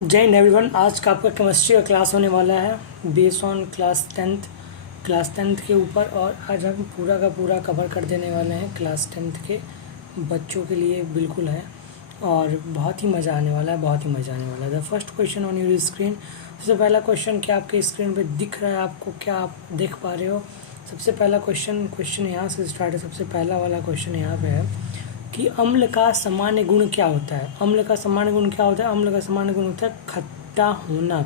जय हिंद एवरीवन। आज का आपका केमिस्ट्री का क्लास होने वाला है बेस्ड ऑन क्लास टेंथ के ऊपर। और आज हम पूरा का पूरा कवर कर देने वाले हैं क्लास टेंथ के बच्चों के लिए। बिल्कुल है और बहुत ही मज़ा आने वाला है, बहुत ही मज़ा आने वाला है। The first question on your screen. सबसे पहला क्वेश्चन क्या आपके स्क्रीन पे दिख रहा है आपको, क्या आप देख पा रहे हो? सबसे पहला क्वेश्चन यहाँ से स्टार्ट है। सबसे पहला वाला क्वेश्चन यहाँ पे है कि अम्ल का सामान्य गुण क्या होता है। अम्ल का सामान्य गुण क्या होता है? अम्ल का सामान्य गुण होता है खट्टा होना।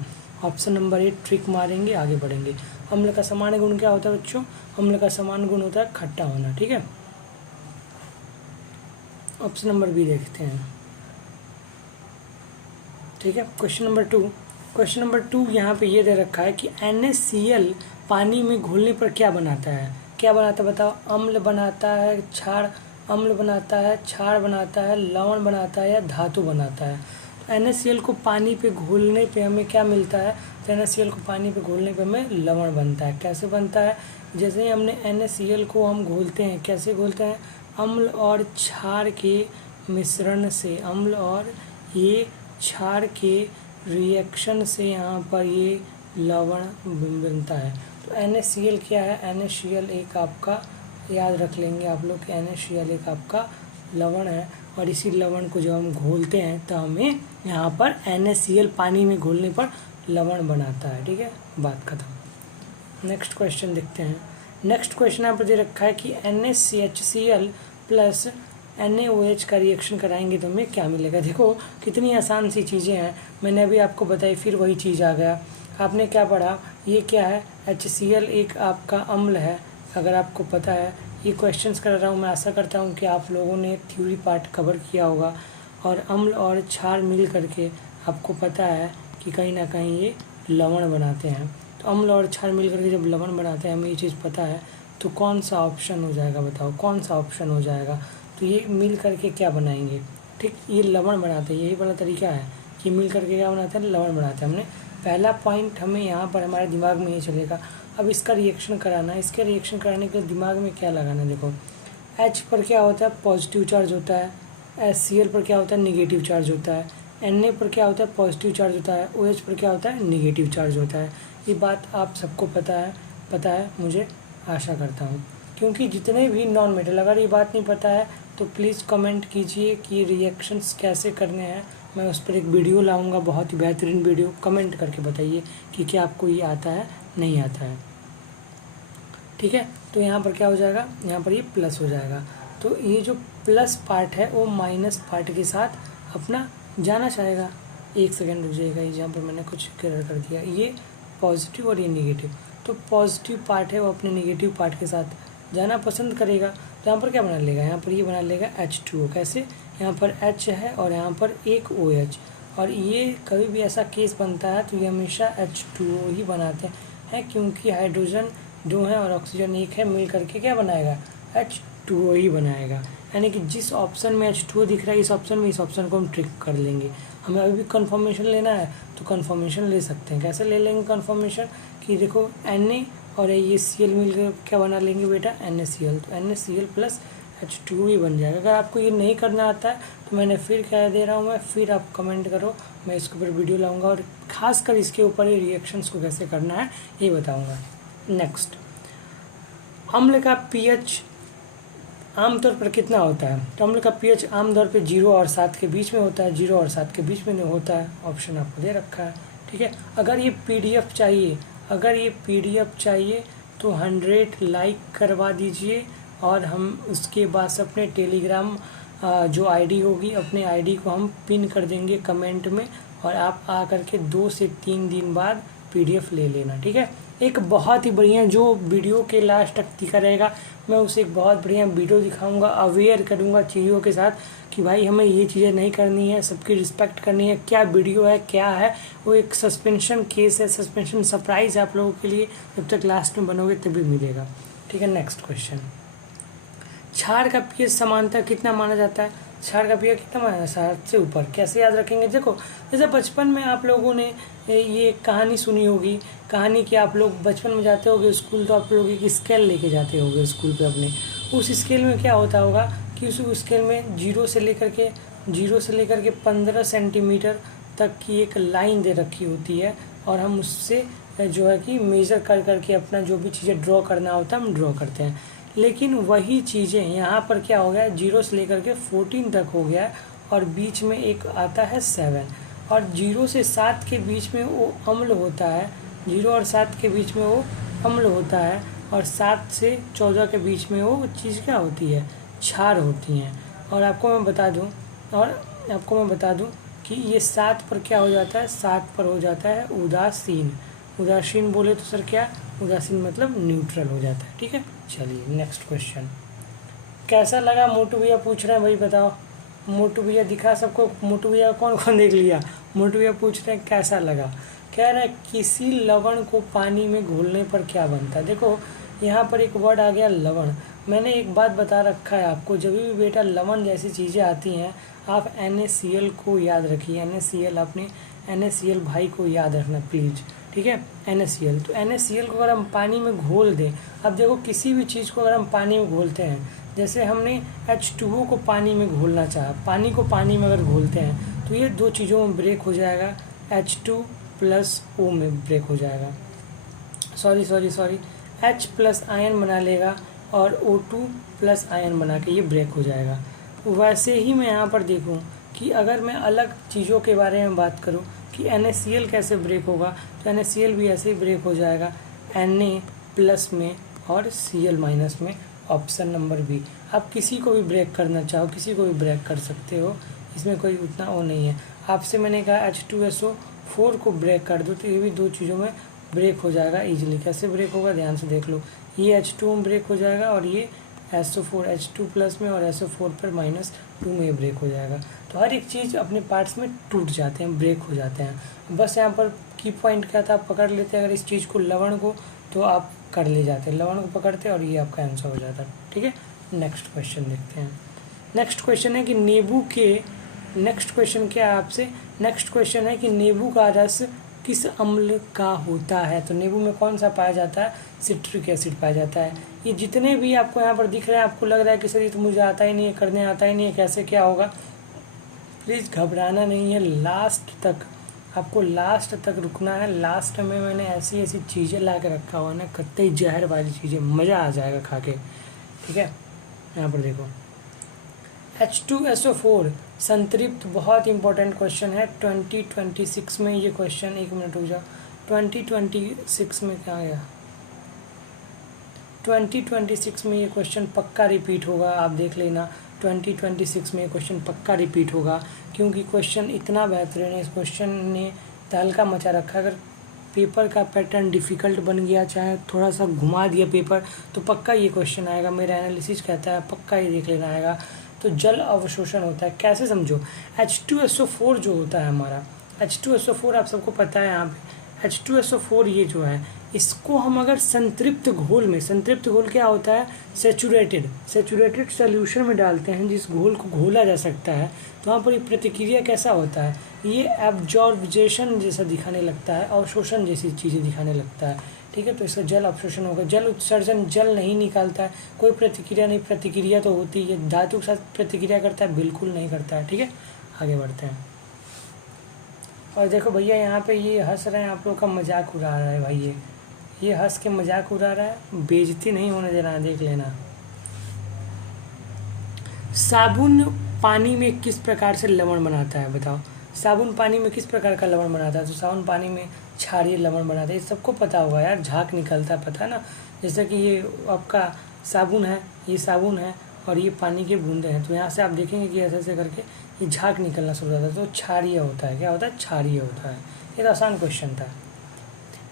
ऑप्शन नंबर 8 ट्रिक मारेंगे, आगे बढ़ेंगे। अम्ल का सामान्य गुण क्या होता है बच्चों? अम्ल का सामान्य गुण होता है खट्टा होना। ठीक है, ऑप्शन नंबर बी देखते हैं। ठीक है, क्वेश्चन नंबर टू यहाँ पे ये दे रखा है कि NaCl पानी में घुलने पर क्या बनाता है? क्या बनाता है बताओ? अम्ल बनाता है, अम्ल बनाता है, क्षार बनाता है, लवण बनाता है या धातु बनाता है? तो NaCl को पानी पे घोलने पे हमें क्या मिलता है? तो NaCl को पानी पे घोलने पे हमें लवण बनता है। कैसे बनता है? जैसे ही हमने NaCl को हम घोलते हैं, कैसे घोलते हैं? अम्ल और क्षार के मिश्रण से, अम्ल और ये क्षार के रिएक्शन से यहाँ पर ये लवण बनता है। तो NaCl क्या है? NaCl एक आपका, याद रख लेंगे आप लोग कि NaCl एक आपका लवण है। और इसी लवण को जब हम घोलते हैं तो हमें यहाँ पर NaCl पानी में घोलने पर लवण बनाता है। ठीक है, बात खत्म। नेक्स्ट क्वेश्चन देखते हैं। नेक्स्ट क्वेश्चन यहाँ पर दे रखा है कि NaCHCl प्लस NaOH का रिएक्शन कराएंगे तो हमें क्या मिलेगा। देखो कितनी आसान सी चीज़ें हैं, मैंने अभी आपको बताई, फिर वही चीज़ आ गया। आपने क्या पढ़ा? ये क्या है? HCl एक आपका अम्ल है। अगर आपको पता है, ये क्वेश्चंस कर रहा हूँ, मैं आशा करता हूँ कि आप लोगों ने थ्योरी पार्ट कवर किया होगा। और अम्ल और क्षार मिल करके आपको पता है कि कहीं ना कहीं ये लवण बनाते हैं। तो अम्ल और क्षार मिल करके जब लवण बनाते हैं, हमें ये चीज़ पता है, तो कौन सा ऑप्शन हो जाएगा बताओ? कौन सा ऑप्शन हो जाएगा? तो ये मिल करके क्या बनाएंगे? ठीक, ये लवण बनाते हैं। यही वाला तरीका है कि मिल करके क्या बनाते हैं? लवण बनाते हैं। हमने पहला पॉइंट हमें यहाँ पर हमारे दिमाग में ये चलेगा। अब इसका रिएक्शन कराना है। इसके रिएक्शन कराने के लिए दिमाग में क्या लगाना है? देखो, H पर क्या होता है? पॉजिटिव चार्ज होता है। HCl पर क्या होता है? निगेटिव चार्ज होता है। Na पर क्या होता है? पॉजिटिव चार्ज होता है। OH पर क्या होता है? निगेटिव चार्ज होता है। ये बात आप सबको पता है मुझे आशा करता हूँ। क्योंकि जितने भी नॉन मेटल, अगर ये बात नहीं पता है तो प्लीज़ कमेंट कीजिए कि रिएक्शंस कैसे करने हैं। मैं उस पर एक वीडियो लाऊंगा, बहुत ही बेहतरीन वीडियो। कमेंट करके बताइए कि क्या आपको ये आता है, नहीं आता है। ठीक है, तो यहाँ पर क्या हो जाएगा? यहाँ पर ये प्लस हो जाएगा। तो ये जो प्लस पार्ट है वो माइनस पार्ट के साथ अपना जाना चाहेगा। एक सेकेंड रुक जाइएगा, ये जहाँ पर मैंने कुछ क्लियर कर दिया, ये पॉजिटिव और ये निगेटिव। तो पॉजिटिव पार्ट है वो अपने निगेटिव पार्ट के साथ जाना पसंद करेगा। तो यहाँ पर क्या बना लेगा? यहाँ पर ये बना लेगा H2O। कैसे? यहाँ पर H है और यहाँ पर एक OH, और ये कभी भी ऐसा केस बनता है तो ये हमेशा H2O ही बनाते हैं, क्योंकि हाइड्रोजन दो है और ऑक्सीजन एक है, मिल करके क्या बनाएगा? H2O ही बनाएगा। यानी कि जिस ऑप्शन में H2O दिख रहा है, इस ऑप्शन को हम ट्रिक कर लेंगे। हमें अभी भी कन्फर्मेशन लेना है तो कन्फर्मेशन ले सकते हैं। कैसे ले लेंगे कन्फर्मेशन? कि देखो Na और ये Cl मिलकर क्या बना लेंगे बेटा? NaCl। तो NaCl प्लस H2O ही बन जाएगा। अगर आपको ये नहीं करना आता है तो मैंने फिर कह दे रहा हूँ, मैं फिर आप कमेंट करो, मैं इसके ऊपर वीडियो लाऊंगा और खासकर इसके ऊपर ये रिएक्शंस को कैसे करना है ये बताऊंगा। नेक्स्ट, अम्ल का पीएच आमतौर पर कितना होता है? तो अम्ल का पीएच आमतौर पे 0 और 7 के बीच में होता है। 0 और 7 के बीच में नहीं होता है, ऑप्शन आपको दे रखा है। ठीक है, अगर ये पीडीएफ चाहिए तो 100 लाइक करवा दीजिए और हम उसके बाद से अपने टेलीग्राम जो आईडी होगी, अपने आईडी को हम पिन कर देंगे कमेंट में, और आप आ करके 2 से 3 दिन बाद पीडीएफ ले लेना। ठीक है, एक बहुत ही बढ़िया, जो वीडियो के लास्ट तक दिखा रहेगा, मैं उसे एक बहुत बढ़िया वीडियो दिखाऊंगा, अवेयर करूंगा चीज़ों के साथ कि भाई हमें ये चीज़ें नहीं करनी है, सबकी रिस्पेक्ट करनी है। क्या वीडियो है, क्या है वो? एक सस्पेंशन केस है, सस्पेंशन सरप्राइज है आप लोगों के लिए। जब तक लास्ट में बनोगे तभी मिलेगा। ठीक है, नेक्स्ट क्वेश्चन, क्षार का पीएच समानता कितना माना जाता है? क्षार का पीएच कितना माना जाता है? 7 से ऊपर। कैसे याद रखेंगे? देखो, जैसे बचपन में आप लोगों ने ये कहानी सुनी होगी, कहानी कि आप लोग बचपन में जाते होगे स्कूल तो आप लोग एक स्केल लेके जाते होगे स्कूल पे अपने। उस स्केल में क्या होता होगा कि उस स्केल में 0 से लेकर के 15 सेंटीमीटर तक की एक लाइन दे रखी होती है और हम उससे जो है कि मेज़र कर करके अपना जो भी चीज़ें ड्रॉ करना होता है हम ड्रॉ करते हैं। लेकिन वही चीज़ें यहाँ पर क्या हो गया है, 0 से लेकर के 14 तक हो गया है और बीच में एक आता है 7 और 0 से 7 के बीच में वो अम्ल होता है, 0 और 7 के बीच में वो अम्ल होता है और 7 से 14 के बीच में वो चीज़ क्या होती है, क्षार होती हैं। और आपको मैं बता दूं कि ये 7 पर क्या हो जाता है, 7 पर हो जाता है उदासीन। उदासीन बोले तो सर क्या, उदासीन मतलब न्यूट्रल हो जाता है। ठीक है, चलिए नेक्स्ट क्वेश्चन। कैसा लगा मोटू भैया पूछ रहे हैं, भाई बताओ। मोटू भैया दिखा सबको, मोटू भैया कौन कौन देख लिया। मोटू भैया पूछ रहे हैं कैसा लगा। कह रहा है किसी लवण को पानी में घोलने पर क्या बनता है। देखो यहाँ पर एक वर्ड आ गया लवण। मैंने एक बात बता रखा है आपको, जब भी बेटा लवण जैसी चीज़ें आती हैं आप NaCl को याद रखिए। NaCl अपने NaCl भाई को याद रखना प्लीज़, ठीक है। NaCl, तो NaCl को अगर हम पानी में घोल दें, अब देखो किसी भी चीज़ को अगर हम पानी में घोलते हैं, जैसे हमने H2O को पानी में घोलना चाहा, पानी को पानी में अगर घोलते हैं तो ये दो चीज़ों में ब्रेक हो जाएगा, H2+O में ब्रेक हो जाएगा, सॉरी H प्लस आयन बना लेगा और O2 प्लस आयन बना के ये ब्रेक हो जाएगा। वैसे ही मैं यहाँ पर देखूँ कि अगर मैं अलग चीज़ों के बारे में बात करूँ कि NaCl कैसे ब्रेक होगा, तो NaCl भी ऐसे ही ब्रेक हो जाएगा Na+ में और Cl- में, ऑप्शन नंबर बी। आप किसी को भी ब्रेक करना चाहो, किसी को भी ब्रेक कर सकते हो, इसमें कोई उतना वो नहीं है। आपसे मैंने कहा H2SO4 को ब्रेक कर दो तो ये भी दो चीज़ों में ब्रेक हो जाएगा इजीली। कैसे ब्रेक होगा ध्यान से देख लो, ये H2 में ब्रेक हो जाएगा और ये SO4 H2+ में और SO4 पर -2 में ब्रेक हो जाएगा। तो हर एक चीज़ अपने पार्ट्स में टूट जाते हैं, ब्रेक हो जाते हैं। बस यहाँ पर की पॉइंट क्या था, आप पकड़ लेते हैं अगर इस चीज़ को लवण को, तो आप कर ले जाते हैं, लवण को पकड़ते और ये आपका आंसर हो जाता है। ठीक है, नेक्स्ट क्वेश्चन देखते हैं। नेक्स्ट क्वेश्चन है कि नींबू के, नेक्स्ट क्वेश्चन क्या है आपसे, नेक्स्ट क्वेश्चन है कि नींबू का रस किस अम्ल का होता है। तो नींबू में कौन सा पाया जाता है, सिट्रिक एसिड पाया जाता है। ये जितने भी आपको यहाँ पर दिख रहे हैं, आपको लग रहा है कि सर ये तो मुझे आता ही नहीं है, करने आता ही नहीं है, कैसे क्या होगा, प्लीज़ घबराना नहीं है, लास्ट तक आपको लास्ट तक रुकना है। लास्ट में मैंने ऐसी ऐसी चीज़ें ला के रखा हुआ है ना, कतई जहर वाली चीज़ें, मज़ा आ जाएगा खा के। ठीक है, यहाँ पर देखो H2SO4 संतृप्त, बहुत इंपॉर्टेंट क्वेश्चन है 2026 में ये क्वेश्चन, एक मिनट रुक जाओ, 2026 में क्या गया, 2026 में ये क्वेश्चन पक्का रिपीट होगा, आप देख लेना 2026 में ये क्वेश्चन पक्का रिपीट होगा, क्योंकि क्वेश्चन इतना बेहतरीन है, इस क्वेश्चन ने तहलका मचा रखा है। अगर पेपर का पैटर्न डिफ़िकल्ट बन गया, चाहे थोड़ा सा घुमा दिया पेपर, तो पक्का ये क्वेश्चन आएगा, मेरा एनालिसिस कहता है पक्का ये देख लेना आएगा। तो जल अवशोषण होता है, कैसे समझो, H2SO4 जो होता है हमारा, H2SO4 आप सबको पता है, यहाँ पे H2SO4 ये जो है, इसको हम अगर संतृप्त घोल में, संतृप्त घोल क्या होता है, सेचुरेटेड सोल्यूशन में डालते हैं, जिस घोल को घोला जा सकता है, तो वहाँ पर ये प्रतिक्रिया कैसा होता है, ये एब्जॉर्बेशन जैसा दिखाने लगता है, अवशोषण जैसी चीज़ें दिखाने लगता है। ठीक है, तो इसका जल अवशोषण होगा। जल उत्सर्जन, जल नहीं निकालता है, कोई प्रतिक्रिया नहीं, प्रतिक्रिया तो होती है, धातु के साथ प्रतिक्रिया करता है, बिल्कुल नहीं करता है। ठीक है, आगे बढ़ते हैं। और देखो भैया यहाँ पे ये हंस रहे हैं, आप लोग का मजाक उड़ा रहा है भाई, ये हंस के मजाक उड़ा रहा है, बेइज्जती नहीं होने देना, देख लेना। साबुन पानी में किस प्रकार से लवण बनाता है, बताओ। साबुन पानी में किस प्रकार का लवण बनाता है, तो साबुन पानी में क्षारीय लवण बनाता है, ये सबको पता होगा यार, झाग निकलता है, पता है ना। जैसे कि ये आपका साबुन है, ये साबुन है और ये पानी के बूंदे हैं, तो यहाँ से आप देखेंगे कि ऐसे ऐसे करके ये झाग निकलना शुरू होता है, तो क्षारीय होता है। क्या होता है, क्षारीय होता है। ये तो आसान क्वेश्चन था।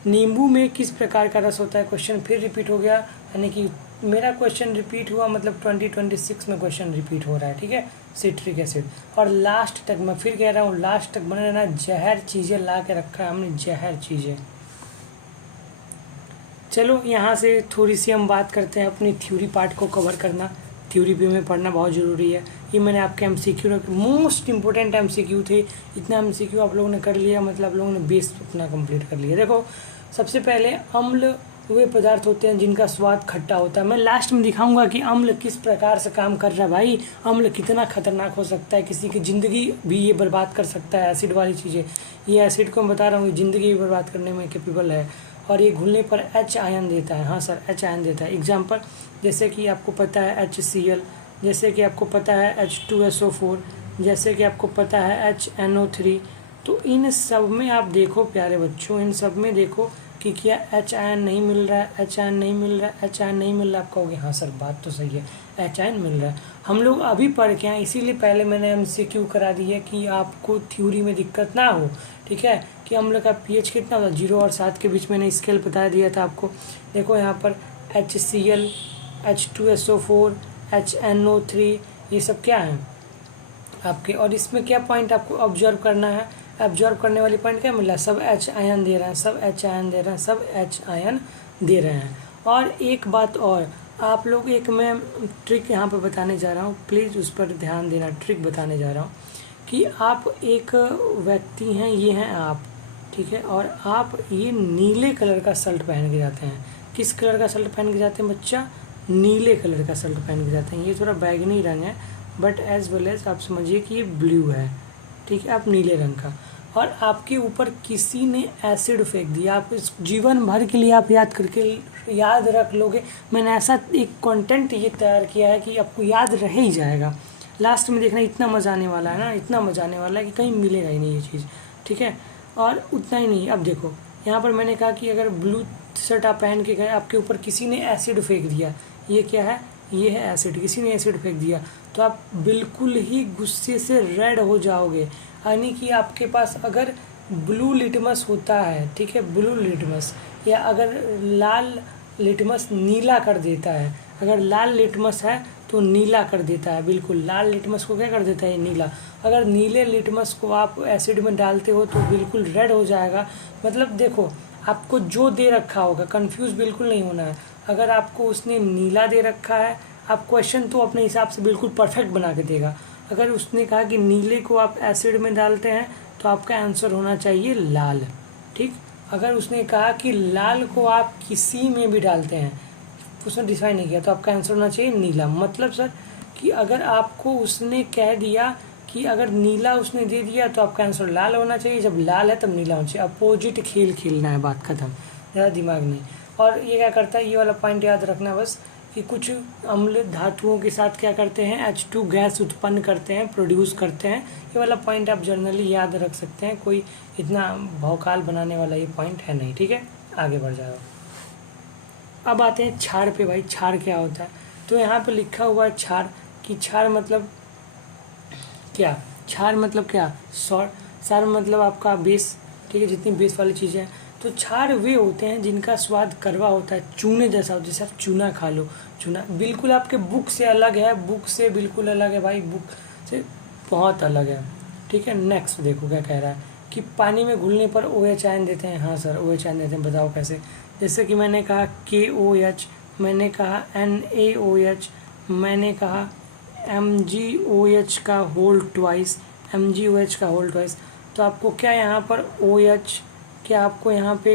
नींबू में किस प्रकार का रस होता है, क्वेश्चन फिर रिपीट हो गया, यानी कि मेरा क्वेश्चन रिपीट हुआ, मतलब 2026 में क्वेश्चन रिपीट हो रहा है। ठीक है, सिट्रिक एसिड। और लास्ट तक मैं फिर कह रहा हूँ, लास्ट तक बने रहना, जहर चीज़ें ला के रखा है हमने, जहर चीज़ें। चलो यहाँ से थोड़ी सी हम बात करते हैं अपनी थ्योरी पार्ट को कवर करना, थ्योरी भी में पढ़ना बहुत ज़रूरी है। ये मैंने आपके MCQ रखे, मोस्ट इंपॉर्टेंट MCQ थे, इतना MCQ आप लोगों ने कर लिया, मतलब आप लोगों ने बेस अपना कंप्लीट कर लिया। देखो सबसे पहले अम्ल वे पदार्थ होते हैं जिनका स्वाद खट्टा होता है। मैं लास्ट में दिखाऊंगा कि अम्ल किस प्रकार से काम कर रहा है भाई, अम्ल कितना खतरनाक हो सकता है, किसी की ज़िंदगी भी ये बर्बाद कर सकता है। एसिड वाली चीज़ें, ये एसिड को मैं बता रहा हूँ ज़िंदगी भी बर्बाद करने में कैपेबल है, और ये घुलने पर H आयन देता है। हाँ सर, H आयन देता है। एग्जाम्पल जैसे कि आपको पता है HCl, जैसे कि आपको पता है H2SO4, जैसे कि आपको पता है HNO3। तो इन सब में आप देखो प्यारे बच्चों, इन सब में देखो कि क्या H आयन नहीं मिल रहा है, H आयन नहीं मिल रहा है, H आयन नहीं मिल रहा है। आप कहोगे हाँ सर बात तो सही है, H आयन मिल रहा है। हम लोग अभी पढ़ के आए, इसीलिए पहले मैंने MCQ करा दी है कि आपको थ्योरी में दिक्कत ना हो, ठीक है। कि अम्ल का pH कितना होता है, 0 और 7 के बीच मैंने स्केल बता दिया था आपको। देखो यहाँ पर HCl, H2SO4, HNO3, ये सब क्या है आपके, और इसमें क्या पॉइंट आपको ऑब्जर्व करना है, ऑब्जर्व करने वाली पॉइंट क्या मिला, सब H आयन दे रहे हैं, सब H आयन दे रहे हैं, सब H आयन दे रहे हैं। और एक बात और, आप लोग एक मैं ट्रिक यहाँ पे बताने जा रहा हूँ, प्लीज़ उस पर ध्यान देना। ट्रिक बताने जा रहा हूँ कि आप एक व्यक्ति हैं, ये हैं आप, ठीक है, और आप ये नीले कलर का शर्ट पहन के जाते हैं। किस कलर का शर्ट पहन के जाते हैं बच्चा, नीले कलर का शर्ट पहन के जाते हैं। ये थोड़ा बैगनी रंग है, बट एज वेल एज आप समझिए कि ये ब्लू है, ठीक है, आप नीले रंग का। और आपके ऊपर किसी ने एसिड फेंक दिया, आप इस जीवन भर के लिए आप याद रख लोगे। मैंने ऐसा एक कंटेंट ये तैयार किया है कि आपको याद रह ही जाएगा। लास्ट में देखना इतना मज़ा आने वाला है ना, इतना मज़ा आने वाला है कि कहीं मिलेगा ही नहीं ये चीज़, ठीक है। और उतना ही नहीं, अब देखो यहाँ पर मैंने कहा कि अगर ब्लू शर्ट आप पहन के गए, आपके ऊपर किसी ने एसिड फेंक दिया, ये क्या है, ये है एसिड, किसी ने एसिड फेंक दिया, तो आप बिल्कुल ही गुस्से से रेड हो जाओगे। यानी कि आपके पास अगर ब्लू लिटमस होता है, ठीक है, ब्लू लिटमस, या अगर लाल लिटमस नीला कर देता है, अगर लाल लिटमस है तो नीला कर देता है, बिल्कुल लाल लिटमस को क्या कर देता है, नीला। अगर नीले लिटमस को आप एसिड में डालते हो तो बिल्कुल रेड हो जाएगा। मतलब देखो आपको जो दे रखा होगा, कंफ्यूज बिल्कुल नहीं होना है। अगर आपको उसने नीला दे रखा है, आप क्वेश्चन तो अपने हिसाब से बिल्कुल परफेक्ट बना के देगा। अगर उसने कहा कि नीले को आप एसिड में डालते हैं तो आपका आंसर होना चाहिए लाल, ठीक। अगर उसने कहा कि लाल को आप किसी में भी डालते हैं, उसने डिफाइन नहीं किया, तो आपका आंसर होना चाहिए नीला। मतलब सर कि अगर आपको उसने कह दिया कि अगर नीला उसने दे दिया तो आपका आंसर लाल होना चाहिए, जब लाल है तब नीला होना चाहिए। अपोजिट खेल खेलना है, बात खत्म, ज़्यादा दिमाग नहीं। और ये क्या करता है, ये वाला पॉइंट याद रखना बस, कि कुछ अम्ल धातुओं के साथ क्या करते हैं, H2 गैस उत्पन्न करते हैं, प्रोड्यूस करते हैं। ये वाला पॉइंट आप जनरली याद रख सकते हैं, कोई इतना भौकाल बनाने वाला ये पॉइंट है नहीं, ठीक है। आगे बढ़ जाओ। अब आते हैं क्षार पे। भाई क्षार क्या होता है, तो यहाँ पे लिखा हुआ है क्षार, कि क्षार मतलब क्या, क्षार मतलब क्या, क्षार मतलब आपका बेस, ठीक है, जितनी बेस वाली चीज़ें हैं। तो क्षार वे होते हैं जिनका स्वाद कड़वा होता है, चूने जैसा होता है। जैसे आप चूना खा लो, चूना बिल्कुल आपके बुक से अलग है, बुक से बिल्कुल अलग है भाई, बुक से बहुत अलग है, ठीक है। नेक्स्ट देखो क्या कह रहा है कि पानी में घुलने पर OH आयन देते हैं। हाँ सर OH आयन देते हैं, बताओ कैसे। जैसे कि मैंने कहा KOH, मैंने कहा NaOH, मैंने कहा MgOH का होल ट्वाइस, MgOH का होल ट्वाइस। तो आपको क्या यहाँ पर OH, क्या आपको यहाँ पे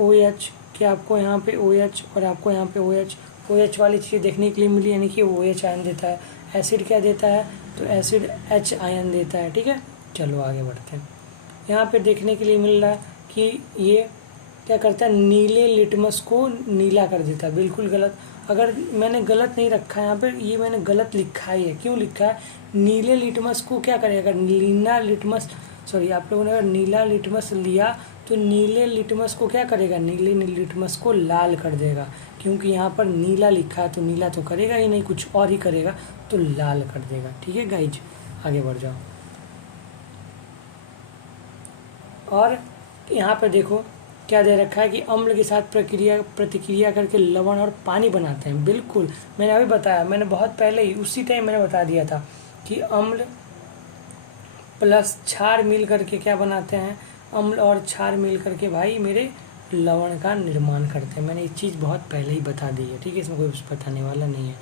OH, क्या आपको यहाँ पे OH और आपको यहाँ पे OH वाली चीज़ देखने के लिए मिली, यानी कि OH आयन देता है। एसिड क्या देता है, तो एसिड H आयन देता है, ठीक है। चलो आगे बढ़ते हैं। यहाँ पे देखने के लिए मिल रहा है कि ये क्या करता है, नीले लिटमस को नीला कर देता है, बिल्कुल गलत। अगर मैंने गलत नहीं रखा है यहाँ पर, ये मैंने गलत लिखा ही है। क्यों लिखा है, नीले लिटमस को क्या करेगा, नीला लिटमस, सॉरी आप लोगों ने अगर नीला लिटमस लिया तो नीले लिटमस को क्या करेगा, नीले लिटमस को लाल कर देगा। क्योंकि यहाँ पर नीला लिखा है तो नीला तो करेगा ही नहीं, कुछ और ही करेगा, तो लाल कर देगा, ठीक है गाइज। आगे बढ़ जाओ। और यहाँ पर देखो क्या दे रखा है कि अम्ल के साथ प्रतिक्रिया करके लवण और पानी बनाते हैं। बिल्कुल मैंने अभी बताया, मैंने बहुत पहले ही उसी टाइम मैंने बता दिया था कि अम्ल प्लस क्षार मिल करके क्या बनाते हैं, अम्ल और क्षार मिल करके भाई मेरे लवण का निर्माण करते हैं। मैंने ये चीज़ बहुत पहले ही बता दी है, ठीक है, इसमें कोई कुछ बताने वाला नहीं है।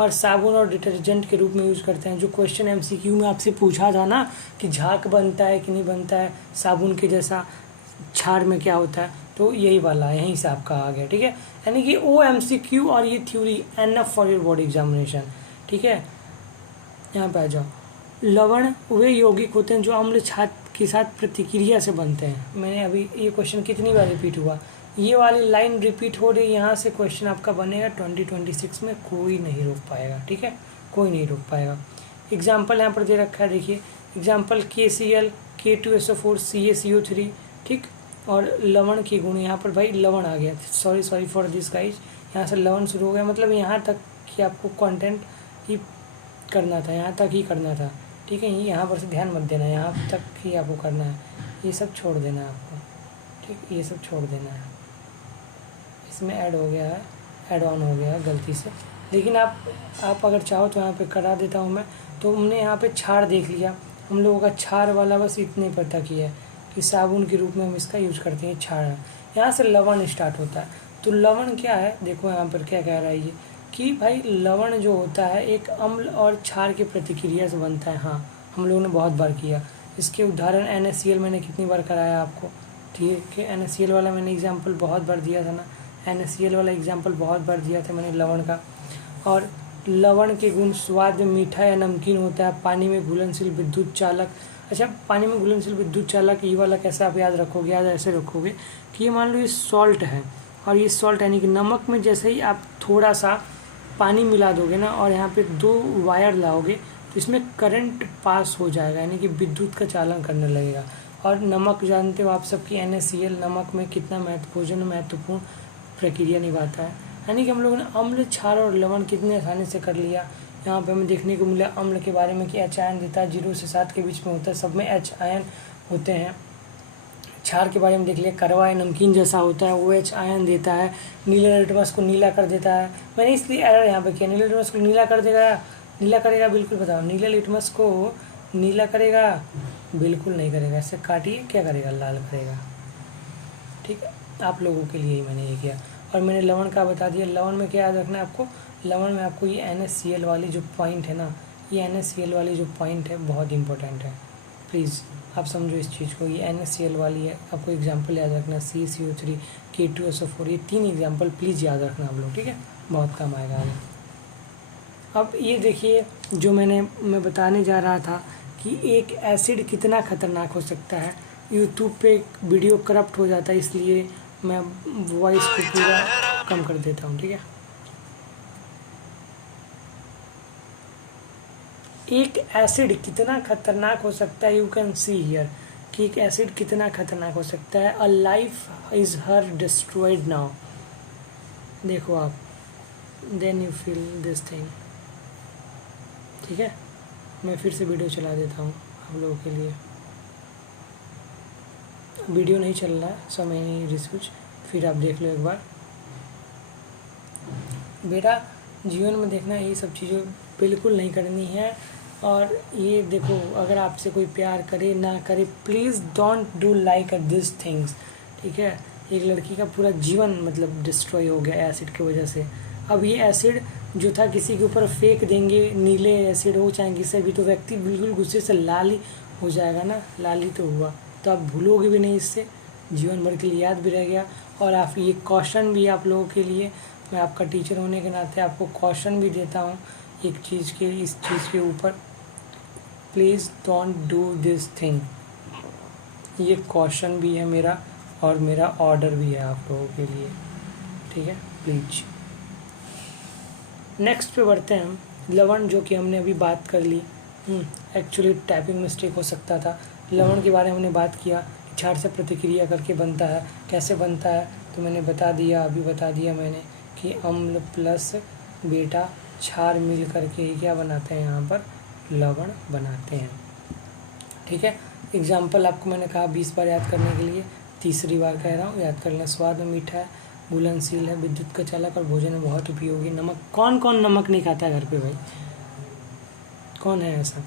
और साबुन और डिटर्जेंट के रूप में यूज़ करते हैं। जो क्वेश्चन MCQ में आपसे पूछा था ना कि झाग बनता है कि नहीं बनता है साबुन के जैसा, क्षार में क्या होता है, तो यही वाला है, यहीं से आपका आ गया, ठीक है। यानी कि OMCQ और ये theory enough for your board examination, ठीक है। यहाँ पे आ जाओ। लवण वे यौगिक होते हैं जो अम्ल छात्र के साथ प्रतिक्रिया से बनते हैं। मैंने अभी ये क्वेश्चन कितनी बार रिपीट हुआ, ये वाली लाइन रिपीट हो रही, यहाँ से क्वेश्चन आपका बनेगा 2026 में, कोई नहीं रोक पाएगा, ठीक है, कोई नहीं रोक पाएगा। एग्जाम्पल यहाँ पर दे रखा है, देखिए एग्जाम्पल KCl K2SO4 CaCO3, ठीक। और लवण के गुण, यहाँ पर भाई लवण आ गया, सॉरी फॉर दिस गाइज, यहाँ से लवण शुरू हो गया, मतलब यहाँ तक कि आपको कंटेंट ही करना था, यहाँ तक ही करना था, ठीक है। यहाँ पर से ध्यान मत देना, यहाँ तक ही आपको करना है, ये सब छोड़ देना है आपको, ठीक, ये सब छोड़ देना है। इसमें ऐड हो गया है, ऐड ऑन हो गया है गलती से, लेकिन आप अगर चाहो तो यहाँ पे करा देता हूँ मैं। तो हमने यहाँ पे क्षार देख लिया, हम लोगों का क्षार वाला बस इतने पर तक ही है कि साबुन के रूप में हम इसका यूज करते हैं, क्षार है। यहाँ से लवण स्टार्ट होता है, तो लवण क्या है, देखो यहाँ पर क्या कह रहा है ये कि भाई लवण जो होता है एक अम्ल और क्षार की प्रतिक्रिया से बनता है। हाँ, हम लोगों ने बहुत बार किया, इसके उदाहरण NaCl मैंने कितनी बार कराया आपको, ठीक है। NaCl वाला मैंने एग्जाम्पल बहुत बार दिया था ना, NaCl वाला एग्जाम्पल बहुत बार दिया था मैंने लवण का। और लवण के गुण स्वाद में मीठा या नमकीन होता है, पानी में घुलनशील विद्युत चालक। अच्छा, पानी में घुलनशील विद्युत चालक, ये वाला कैसे आप याद रखोगे, याद ऐसे रखोगे कि ये मान लो ये सॉल्ट है, और ये सॉल्ट यानी कि नमक में जैसे ही आप थोड़ा सा पानी मिला दोगे ना, और यहाँ पे 2 वायर लाओगे, तो इसमें करंट पास हो जाएगा, यानी कि विद्युत का चालन करने लगेगा। और नमक जानते हो आप सबकी NaCl नमक में कितना महत्वपूर्ण प्रक्रिया निभाता है, यानी कि हम लोगों ने अम्ल, क्षार और लवण कितने आसानी से कर लिया। यहाँ पे हमें देखने को मिला अम्ल के बारे में कि H आयन देता है, 0 से 7 के बीच में होता है, सब में H आयन होते हैं। क्षार के बारे में देख लिया, करवा या नमकीन जैसा होता है, OH आयन देता है, नीले लिटमस को नीला कर देता है। मैंने इसलिए एरर यहाँ पे किया, नीले लिटमस को नीला कर देगा, नीला करेगा, बिल्कुल बताओ, नीले लिटमस को नीला करेगा, बिल्कुल नहीं करेगा, इससे काटिए, क्या करेगा, लाल करेगा, ठीक है। आप लोगों के लिए ही मैंने ये किया। और मैंने लवण का बता दिया, लवण में क्या याद रखना है आपको, लवण में आपको ये NaCl वाली जो पॉइंट है ना, ये NaCl वाली जो पॉइंट है बहुत इंपॉर्टेंट है, प्लीज़ आप समझो इस चीज़ को। ये NaCl वाली है, आपको एग्जाम्पल याद रखना, CaCO3 K2SO4, ये 3 एग्जाम्पल प्लीज़ याद रखना आप लोग, ठीक है, बहुत काम आएगा आगे। अब ये देखिए जो मैं बताने जा रहा था कि एक एसिड कितना खतरनाक हो सकता है। यूट्यूब पे वीडियो करप्ट हो जाता है, इसलिए मैं वॉइस को पूरा कम कर देता हूँ, ठीक है। एक एसिड कितना खतरनाक हो सकता है, यू कैन सी हियर कि एक एसिड कितना खतरनाक हो सकता है। A life is her destroyed now, देखो आप, then you feel this thing, ठीक है। मैं फिर से वीडियो चला देता हूँ आप लोगों के लिए, वीडियो नहीं चल रहा है, समय नहीं रिसर्च, फिर आप देख लो एक बार। बेटा जीवन में देखना, ये सब चीज़ें बिल्कुल नहीं करनी है। और ये देखो, अगर आपसे कोई प्यार करे ना करे, please don't do like this things, ठीक है। एक लड़की का पूरा जीवन मतलब डिस्ट्रॉय हो गया एसिड की वजह से। अब ये एसिड जो था किसी के ऊपर फेंक देंगे, नीले एसिड हो चाहे किसी भी, तो व्यक्ति बिल्कुल गुस्से से लाल ही हो जाएगा ना, लाल ही तो हुआ, तो आप भूलोगे भी नहीं, इससे जीवन भर के लिए याद भी रह गया। और आप ये कॉशन भी आप लोगों के लिए, मैं आपका टीचर होने के नाते आपको कॉशन भी देता हूँ एक चीज़ के, इस चीज़ के ऊपर, please don't do this thing. ये कॉशन भी है मेरा, और मेरा ऑर्डर भी है आप लोगों के लिए, ठीक है, प्लीज। नेक्स्ट पे बढ़ते हैं हम, लवण, जो कि हमने अभी बात कर ली। एक्चुअली टाइपिंग मिस्टेक हो सकता था। लवण के बारे में हमने बात किया, क्षार से प्रतिक्रिया करके बनता है, कैसे बनता है तो मैंने बता दिया, अभी बता दिया मैंने कि अम्ल प्लस बेटा क्षार मिल करके ही क्या बनाते हैं, यहाँ पर लवण बनाते हैं, ठीक है। एग्जाम्पल आपको मैंने कहा 20 बार याद करने के लिए, तीसरी बार कह रहा हूँ, याद कर लेना। स्वाद में मीठा है, घुलनशील है, विद्युत का चालक और भोजन में बहुत उपयोगी। नमक, कौन कौन नमक नहीं खाता है घर पे भाई, कौन है ऐसा।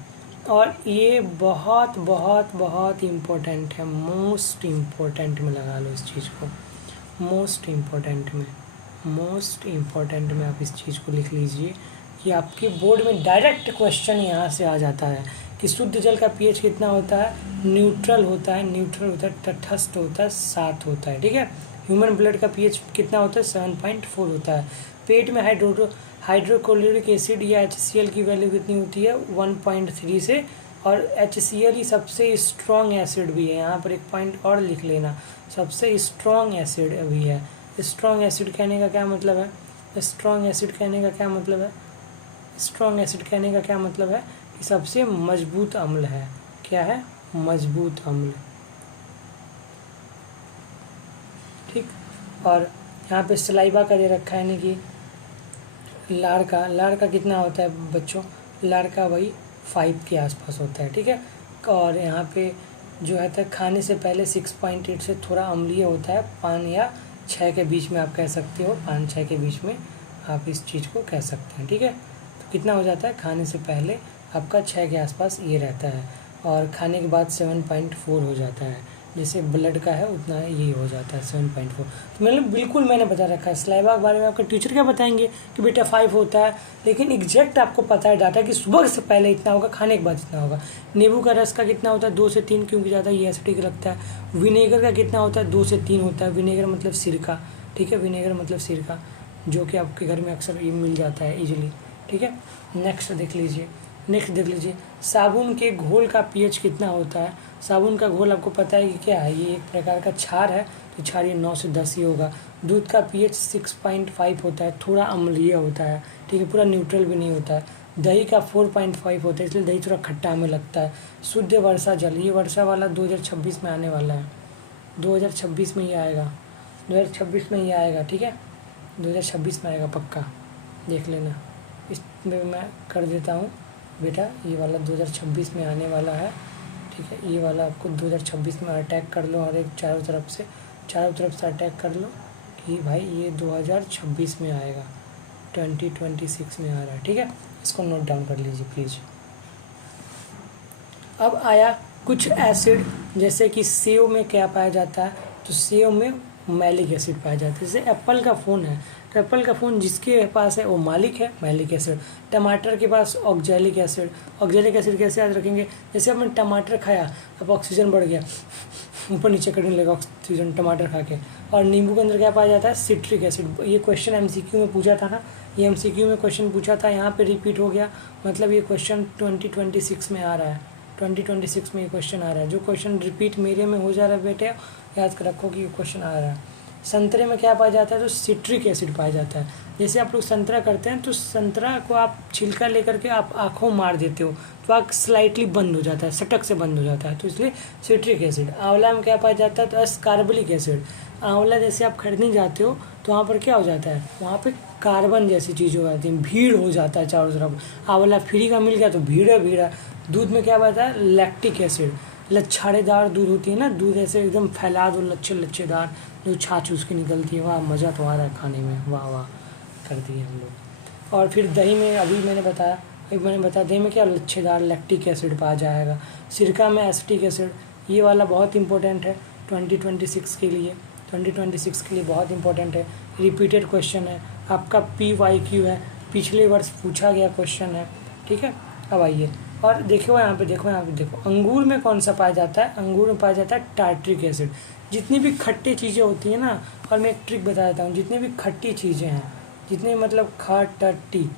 और ये बहुत बहुत बहुत इम्पोर्टेंट है, मोस्ट इम्पोर्टेंट में लगा लो इस चीज़ को, मोस्ट इम्पोर्टेंट में आप इस चीज़ को लिख लीजिए कि आपके बोर्ड में डायरेक्ट क्वेश्चन यहाँ से आ जाता है कि शुद्ध जल का पीएच कितना होता है, न्यूट्रल होता है, तटस्थ होता है, 7 होता है, ठीक है। ह्यूमन ब्लड का पीएच कितना होता है 7.4 होता है। पेट में हाइड्रोक्लोरिक एसिड या HCl की वैल्यू कितनी होती है 1.3 से, और HCl ही सबसे स्ट्रॉन्ग एसिड भी है। यहाँ पर एक पॉइंट और लिख लेना, सबसे स्ट्रॉन्ग एसिड भी है। स्ट्रॉन्ग एसिड कहने का क्या मतलब है, स्ट्रॉन्ग एसिड कहने का क्या मतलब है, स्ट्रॉन्ग एसिड कहने का क्या मतलब है कि सबसे मजबूत अम्ल है। क्या है, मजबूत अम्ल। ठीक, और यहाँ पे सलाइवा का दे रखा है, यानी कि लार का कितना होता है बच्चों, लार का वही 5 के आसपास होता है। ठीक है, और यहाँ पे जो है खाने से पहले 6.8 से थोड़ा अम्लीय होता है, 5 या 6 के बीच में आप कह सकते हो, 5-6 के बीच में आप इस चीज़ को कह सकते हैं। ठीक है, तो कितना हो जाता है, खाने से पहले आपका 6 के आसपास ये रहता है, और खाने के बाद 7.4 हो जाता है। जैसे ब्लड का है उतना ये हो जाता है 7.4। तो मैंने बता रखा है। सलाइवा के बारे में आपके टीचर क्या बताएंगे कि बेटा 5 होता है, लेकिन एग्जैक्ट आपको पता है डाटा कि सुबह से पहले इतना होगा, खाने के बाद इतना होगा। नींबू का रस का कितना होता है 2 से 3, क्योंकि ज़्यादा ये एसिडिक लगता है। विनेगर का कितना होता है 2 से 3 होता है। विनेगर मतलब सिरका। ठीक है, विनेगर मतलब सिरका, जो कि आपके घर में अक्सर ये मिल जाता है ईजिली। ठीक है, नेक्स्ट देख लीजिए साबुन के घोल का पीएच कितना होता है। साबुन का घोल आपको पता है कि क्या है, ये एक प्रकार का क्षार है, तो क्षार ये 9 से 10 ही होगा। दूध का पीएच 6.5 होता है, थोड़ा अम्लीय होता है। ठीक है, पूरा न्यूट्रल भी नहीं होता है। दही का 4.5 होता है, इसलिए दही थोड़ा खट्टा में लगता है। शुद्ध वर्षा जल, ये वर्षा वाला 2026 में आने वाला है, 2026 में ही आएगा, 2026 में ही आएगा। ठीक है, 2026 में आएगा पक्का, देख लेना। इसमें मैं कर देता हूँ बेटा, ये वाला 2026 में आने वाला है। ठीक है, ये वाला आपको 2026 में अटैक कर लो, और एक चारों तरफ से अटैक कर लो कि भाई ये 2026 में आएगा, 2026 में आ रहा है। ठीक है, इसको नोट डाउन कर लीजिए प्लीज़। अब आया कुछ एसिड, जैसे कि सेव में क्या पाया जाता है, तो सेव में मैलिक एसिड पाया जाता है। जैसे एप्पल का फ़ोन है, तो एप्पल का फ़ोन जिसके पास है वो मालिक है, मैलिक एसिड। टमाटर के पास ऑक्जेलिक एसिड। ऑक्जेलिक एसिड कैसे याद रखेंगे, जैसे आपने टमाटर खाया, अब ऑक्सीजन बढ़ गया, ऊपर नीचे करने लगा ऑक्सीजन टमाटर खा के। और नींबू के अंदर क्या पाया जाता है, सिट्रिक एसिड। ये क्वेश्चन MCQ में पूछा था ना, ये MCQ में क्वेश्चन पूछा था, यहाँ पे रिपीट हो गया, मतलब ये क्वेश्चन 2026 में आ रहा है, 2026 में ये क्वेश्चन आ रहा है। जो क्वेश्चन रिपीट मेरे में हो जा रहा है बेटे, याद रखो कि ये क्वेश्चन आ रहा है। संतरे में क्या पाया जाता है, तो सिट्रिक एसिड पाया जाता है। जैसे आप लोग संतरा करते हैं, तो संतरा को आप छिलका लेकर के आप आँखों मार देते हो, तो आँख स्लाइटली बंद हो जाता है, सटक से बंद हो जाता है, तो इसलिए सिट्रिक एसिड। आंवला में क्या पाया जाता है, तो अस्कार्बलिक एसिड। आंवला जैसे आप खरीदने जाते हो, तो वहाँ पर क्या हो जाता है, वहाँ पे कार्बन जैसी चीज़ हो जाती है, भीड़ हो जाता है चारों तरफ। आंवला फ्री का मिल गया तो भीड़ है। दूध में क्या पाया है, लैक्टिक एसिड। लच्छाड़ेदार दूध होती है ना, दूध ऐसे एकदम फैला दो, लच्छेदार जो छाछ उसकी निकलती है, वाह मज़ा तो आ रहा है खाने में, वाह वाह कर दिए हम लोग। और फिर दही में अभी मैंने बताया दही में क्या लच्छेदार लैक्टिक एसिड पाया जाएगा। सिरका में एसिटिक एसिड, ये वाला बहुत इंपॉर्टेंट है 2026 के लिए, 2026 के लिए बहुत इंपॉर्टेंट है। रिपीटेड क्वेश्चन है, आपका PYQ है, पिछले वर्ष पूछा गया क्वेश्चन है। ठीक है, अब आइए और देखो यहाँ पे देखो अंगूर में कौन सा पाया जाता है, अंगूर में पाया जाता है टार्ट्रिक एसिड। जितनी भी खट्टी चीज़ें होती हैं ना, और मैं एक ट्रिक बता देता हूँ, जितनी भी खट्टी चीज़ें हैं, जितनी मतलब खट्टी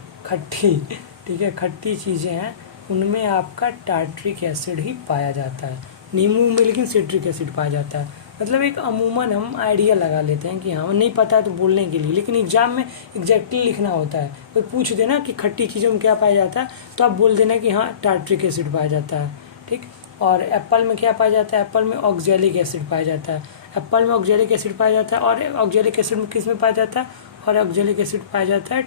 ठीक है, खट्टी चीज़ें हैं, उनमें आपका टार्ट्रिक एसिड ही पाया जाता है। नींबू में लेकिन सिट्रिक एसिड पाया जाता है। मतलब एक अमूमन हम आइडिया लगा लेते हैं कि हाँ, नहीं पता है तो बोलने के लिए, लेकिन एग्जाम में एग्जैक्टली लिखना होता है। कोई पूछ देना कि खट्टी चीज़ों में क्या पाया जाता है, तो आप बोल देना कि हाँ टार्ट्रिक एसिड पाया जाता है। ठीक, और एप्पल में क्या पाया जाता है, एप्पल में ऑक्जेलिक एसिड पाया जाता है। एप्पल में ऑक्जेलिक एसिड पाया जाता है, और ऑक्जेलिक एसिड में किस में पाया जाता है, और ऑक्जेलिक एसिड पाया जाता है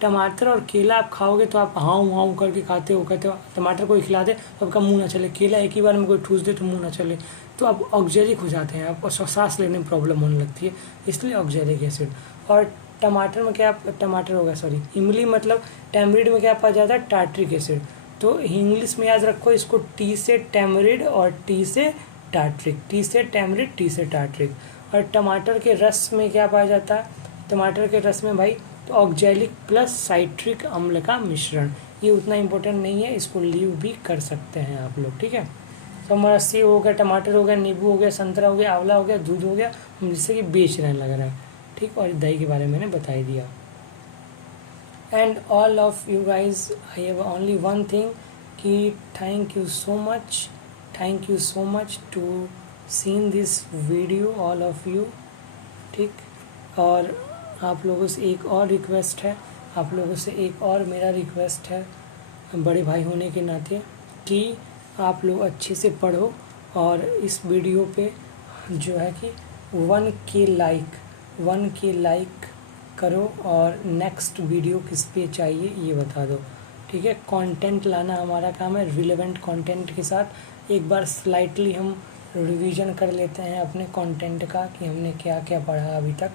टमाटर और केला आप खाओगे तो आप हाउ करके खाते हो, कहते हो टमाटर कोई खिला दे तो आपका मुंह ना चले, केला एक ही बार में कोई ठूस दे तो मुंह ना चले, तो आप ऑक्जेलिक हो जाते हैं, आपको सांस लेने में प्रॉब्लम होने लगती है, इसलिए ऑक्जेलिक एसिड। और टमाटर में क्या, इमली मतलब टैमरिड में क्या पाया जाता है, टार्ट्रिक एसिड। तो इंग्लिश में याद रखो इसको, टी से टैमरिड और टी से टार्ट्रिक, टी से टैमरिड, टी से टार्ट्रिक। और टमाटर के रस में क्या पाया जाता है, टमाटर के रस में भाई तो ऑक्जेलिक प्लस साइट्रिक अम्ल का मिश्रण। ये उतना इम्पोर्टेंट नहीं है, इसको लीव भी कर सकते हैं आप लोग। ठीक है, तो हमारा सेब हो गया, टमाटर हो गया, नींबू हो गया, संतरा हो गया, आंवला हो गया, दूध हो गया, हम जिससे कि बेच रहे हैं लग रहा है, ठीक। और दही के बारे में मैंने बता ही दिया। And all of you guys, I have only one thing कि thank you so much to seen this video all of you, ठीक। और आप लोगों से एक और रिक्वेस्ट है, आप लोगों से एक और मेरा रिक्वेस्ट है बड़े भाई होने के नाते, कि आप लोग अच्छे से पढ़ो और इस वीडियो पे जो है कि 1K लाइक करो, और नेक्स्ट वीडियो किस पे चाहिए ये बता दो, ठीक है। कंटेंट लाना हमारा काम है, रिलेवेंट कंटेंट के साथ। एक बार स्लाइटली हम रिवीजन कर लेते हैं अपने कंटेंट का कि हमने क्या क्या पढ़ा अभी तक,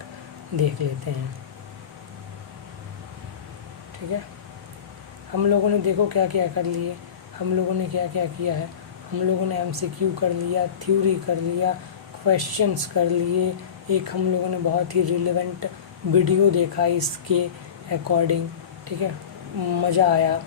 देख लेते हैं, ठीक है। हम लोगों ने देखो क्या क्या कर लिए, हम लोगों ने क्या क्या किया है। हम लोगों ने MCQ कर लिया, थ्योरी कर लिया, क्वेश्चंस कर लिए, एक हम लोगों ने बहुत ही रिलेवेंट वीडियो देखा इसके अकॉर्डिंग, ठीक है। मज़ा आया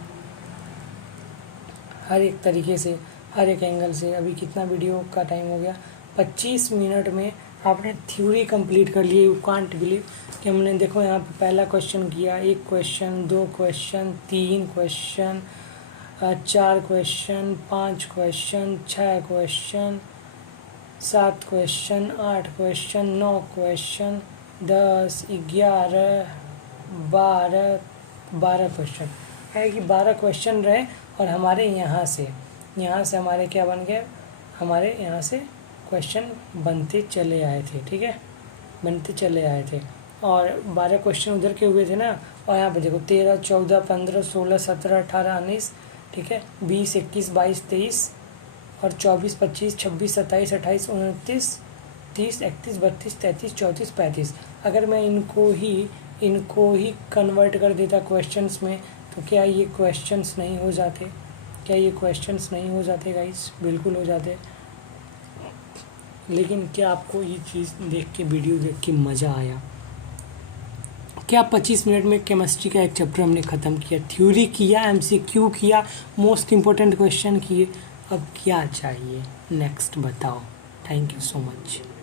हर एक तरीके से, हर एक एंगल से। अभी कितना वीडियो का टाइम हो गया, 25 मिनट में आपने थ्योरी कंप्लीट कर लिए। यू कांट बिलीव कि हमने देखो यहाँ पे पहला क्वेश्चन किया, 1 question, 2 question, 3 question, 4 question, 5 question, 6 question, 7 question, 8 question, 9 question, 10, 11, 12 question है कि 12 क्वेश्चन रहे। और हमारे यहाँ से हमारे क्या बन गए, हमारे यहाँ से क्वेश्चन बनते चले आए थे, ठीक है, बनते चले आए थे। और 12 क्वेश्चन उधर के हुए थे ना, और यहाँ पे देखो 13, 14, 15, 16, 17, 18, 19, ठीक है, 20, 21, 22, 23 और 24, 25, 26, 27, 28, 29, 30, 31, 32, 33, 34, 35। अगर मैं इनको ही कन्वर्ट कर देता क्वेश्चंस में, तो क्या ये क्वेश्चंस नहीं हो जाते? क्या ये क्वेश्चंस नहीं हो जाते गाइस? बिल्कुल हो जाते। लेकिन क्या आपको ये चीज़ देख के, वीडियो देख के मज़ा आया? क्या 25 मिनट में केमिस्ट्री का एक चैप्टर हमने ख़त्म किया, थ्योरी किया, MCQ किया, मोस्ट इम्पोर्टेंट क्वेश्चन किए। अब क्या चाहिए नेक्स्ट बताओ। Thank you so much.